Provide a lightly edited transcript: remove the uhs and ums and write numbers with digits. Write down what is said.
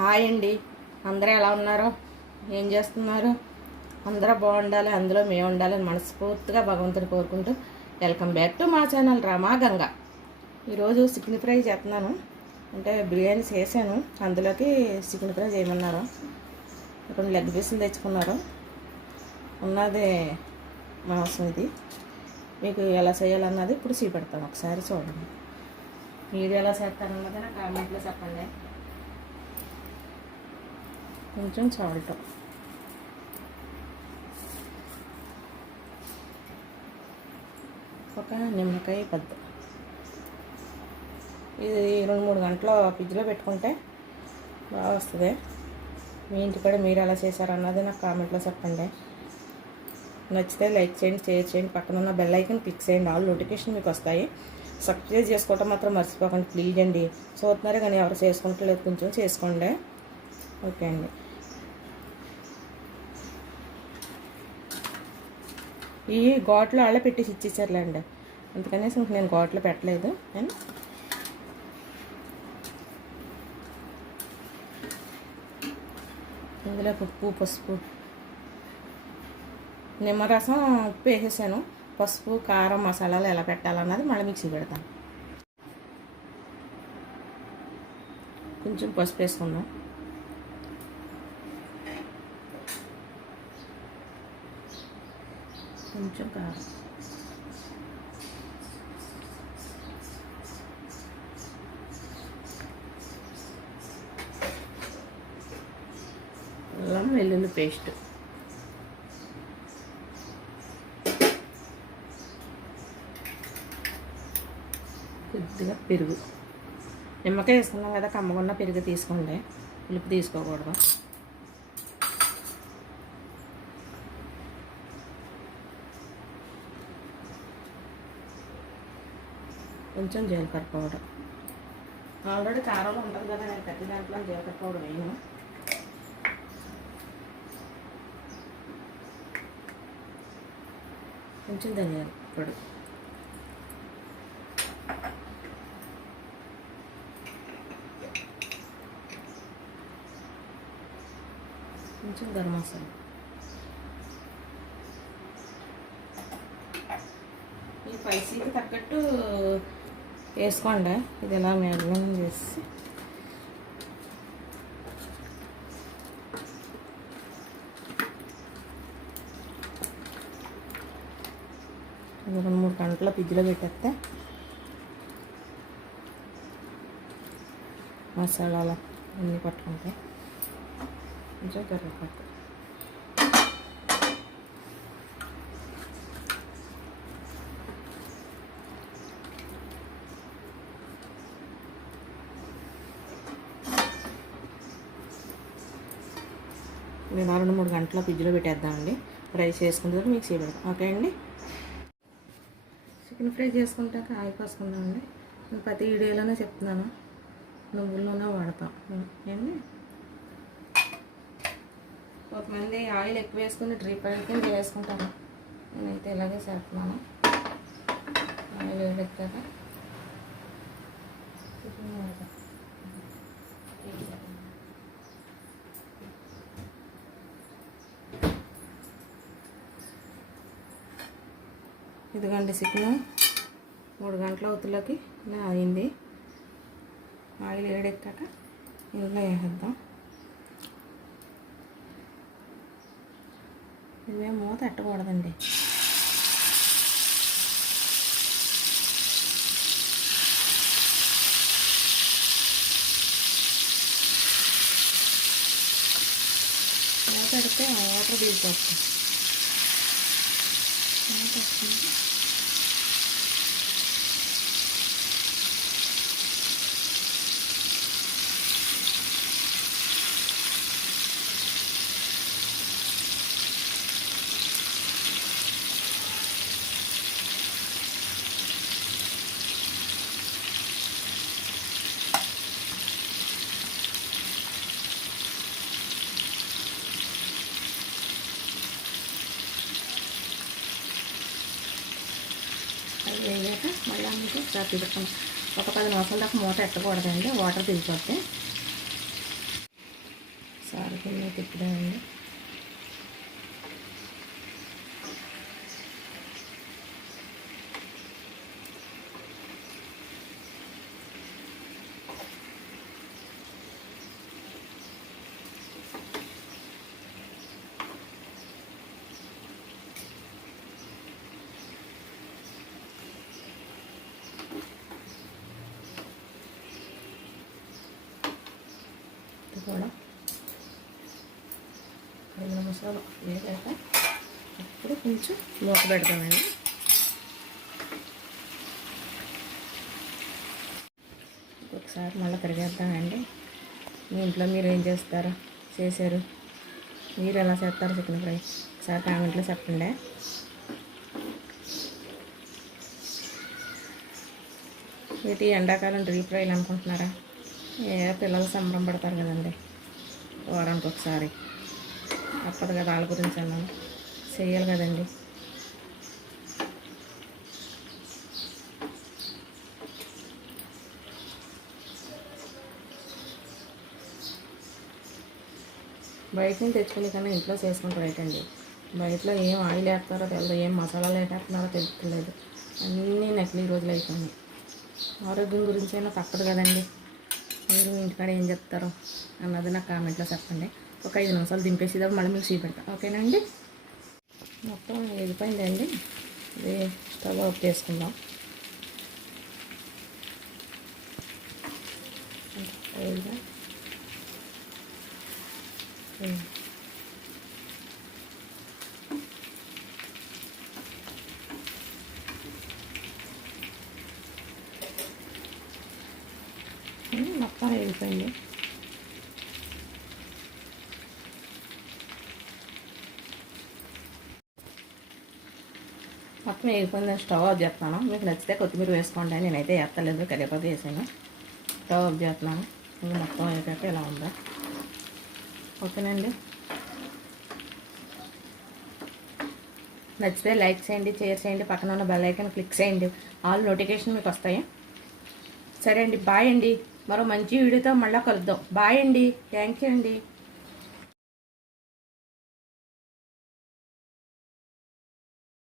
Hi అండి. అందరూ ఎలా ఉన్నారు? ఏం చేస్తున్నారు? అందరూ బాగుండాలి, అందులో మేము ఉండాలని మనస్ఫూర్తిగా భగవంతుని కోరుకుంటూ వెల్కమ్ బ్యాక్ టు మా ఛానల్ రమా గంగా. ఈరోజు చికెన్ ఫ్రై చేస్తున్నాను. అంటే బిర్యానీ చేశాను, అందులోకి చికెన్ ఫ్రై చేయమన్నారు. కొన్ని లెగ్ పీసులు తెచ్చుకున్నారు. ఉన్నది మాంసం. ఇది మీకు ఎలా చేయాలన్నది ఇప్పుడు చూపెడతాను, ఒకసారి చూడండి. మీరు ఎలా చేస్తారన్నది నా కామెంట్లో చెప్పండి. కొంచెం సాల్ట్, ఒక నిమ్మకాయ పద్దు. ఇది 2-3 గంటలు ఫ్రిడ్జ్లో పెట్టుకుంటే బాగా వస్తుంది. మీ ఇంటికాడ మీరు ఎలా చేశారన్నది నాకు కామెంట్లో చెప్పండి. నచ్చితే లైక్ చేయండి, షేర్ చేయండి, పక్కన ఉన్న బెల్ ఐకాన్ క్లిక్ చేయండి. ఆల్ నోటిఫికేషన్ మీకు వస్తాయి. సబ్స్క్రైబ్ చేసుకోవటం మాత్రం మర్చిపోకండి ప్లీజ్ అండి. చూస్తున్నారే కానీ ఎవరు చేసుకుంటలేదు, కొంచెం చేసుకోండి. ఓకే అండి. ఈ ఘాట్లో వాళ్ళే పెట్టేసి ఇచ్చేసారులేండి, అందుకనేసి ఇంక నేను ఘాట్లో పెట్టలేదు. అండ్ ఇందులో ఉప్పు, పసుపు, నిమ్మరసం, ఉప్పు వేసేసాను. పసుపు, కారం, మసాలాలు ఎలా పెట్టాలన్నది మళ్ళీ మిక్సీ పెడతాను. కొంచెం పసుపు వేసుకుందాం. కొంచెం కారం, అల్లం వెల్లుల్లి పేస్ట్, కొద్దిగా పెరుగు. నిమ్మకాయ వేసుకున్నాం కదా, కమ్మగున్న పెరుగు తీసుకోండి, పులుపు తీసుకోకూడదు. కొంచెం జీలకర్ర పౌడర్. ఆల్రెడీ కారంలో ఉంటుంది కదా, నేను ప్రతి దాంట్లో జీలకర్ర పౌడర్ వేయను. కొంచెం ధనియాల పొడి, కొంచెం గరం మసాలా. ఈ స్పైసీకి తగ్గట్టు వేసుకోండి. ఇది ఇలా మ్యారినేట్ చేసి ఇది 2-3 గంటల ఫ్రిడ్జ్లో పెట్టేస్తే మసాలాలు అన్నీ పట్టుకుంటాయి. కొంచెం కరివేపాకు, నేను 2-3 గంటల ఫ్రిడ్జ్లో పెట్టేద్దామండి. ఫ్రై చేసుకున్న తర్వాత మిక్సీ పెడతాం. ఓకే అండి. చికెన్ ఫ్రై చేసుకుంటాక ఆయిల్ పోసుకుందామండి. నేను ప్రతి వీడియోలోనే చెప్తున్నాను, నువ్వుల నూనె వాడతాం అండి. కొంతమంది ఆయిల్ ఎక్కువ వేసుకుని డ్రీప్ ఆయిల్ కింద వేసుకుంటాను. నేనైతే ఇలాగే చేస్తున్నాను. ఆయిల్ వేడెక్కాక ఇదిగోండి చికెన్ 3 గంటల అవుతులోకి అయింది. ఆయిల్ వేడెక్కాక ఇందులో వేసేద్దాం. ఇవే మూత ఎట్టకూడదండి. మూత పెడితే వాటర్ తీసుకోవచ్చు. మూత వస్తుంది. అది వేయాక మళ్ళీ మీకు స్టార్ట్ పెట్టుకుంటాం. ఒక 10 నిమిషాల దాకా మూత ఎట్టకూడదండి, వాటర్ తీసుకోతే. కింద తిప్పుదామండి. కూడా 5 నిమిషాలు వేగాక అప్పుడు కొంచెం మూత పెడతామండి. ఒకసారి మళ్ళీ తిరిగేద్దామండి. మీ ఇంట్లో మీరు ఏం చేశారు మీరు ఎలా చేస్తారు చికెన్ ఫ్రై ఒకసారి కామెంట్లో చెప్పండి. వీటి ఎండాకాలం డీప్ ఫ్రైలు అనుకుంటున్నారా? పిల్లలు సంబరం పడతారు కదండి, వారానికి ఒకసారి తప్పదు కదా, వాళ్ళ గురించి అన్నాను, చేయాలి కదండి. బయట నుంచి తెచ్చుకునే కన్నా ఇంట్లో చేసుకుంటారు ఏంటండి. బయటలో ఏం ఆయిల్ వేస్తారో తెలియదు, ఏం మసాలాలు వేస్తున్నారో తెలుస్తలేదు, అన్నీ నకిలీ రోజులు అయిపోయినాయి. ఆరోగ్యం గురించి అయినా తప్పదు కదండి. మీరు ఇంటికాడ ఏం చెప్తారో అన్నది నాకు కామెంట్లో చెప్పండి. ఒక 5 నిమిషాలు దింపేసేటప్పుడు మళ్ళీ మీకు చూపెడతాను, ఓకేనా అండి. మొత్తం వేగిపోయిందండి. ఇది స్టవ్ ఆఫ్ చేసుకుందాం. మొత్తం వేగిపోయింది. మొత్తం వేగిపోయింది. స్టవ్ ఆఫ్ చేస్తున్నాను. మీకు నచ్చితే కొత్తిమీర వేసుకోండి. నేనైతే వేస్తలేదు, కరివేపాకు వేసాను. స్టవ్ ఆఫ్ చేస్తున్నాను. ఇది మొత్తం వేసాక ఇలా ఉందా, ఓకేనండి. నచ్చితే లైక్ చేయండి, షేర్ చేయండి, పక్కన ఉన్న బెల్ ఐకాన్ క్లిక్ చేయండి, ఆల్ నోటిఫికేషన్ మీకు వస్తాయి. సరే అండి, బాయ్ అండి. మరో మంచి వీడియోతో మళ్ళీ కలుద్దాం. బాయ్ అండి, థ్యాంక్ యూ అండి.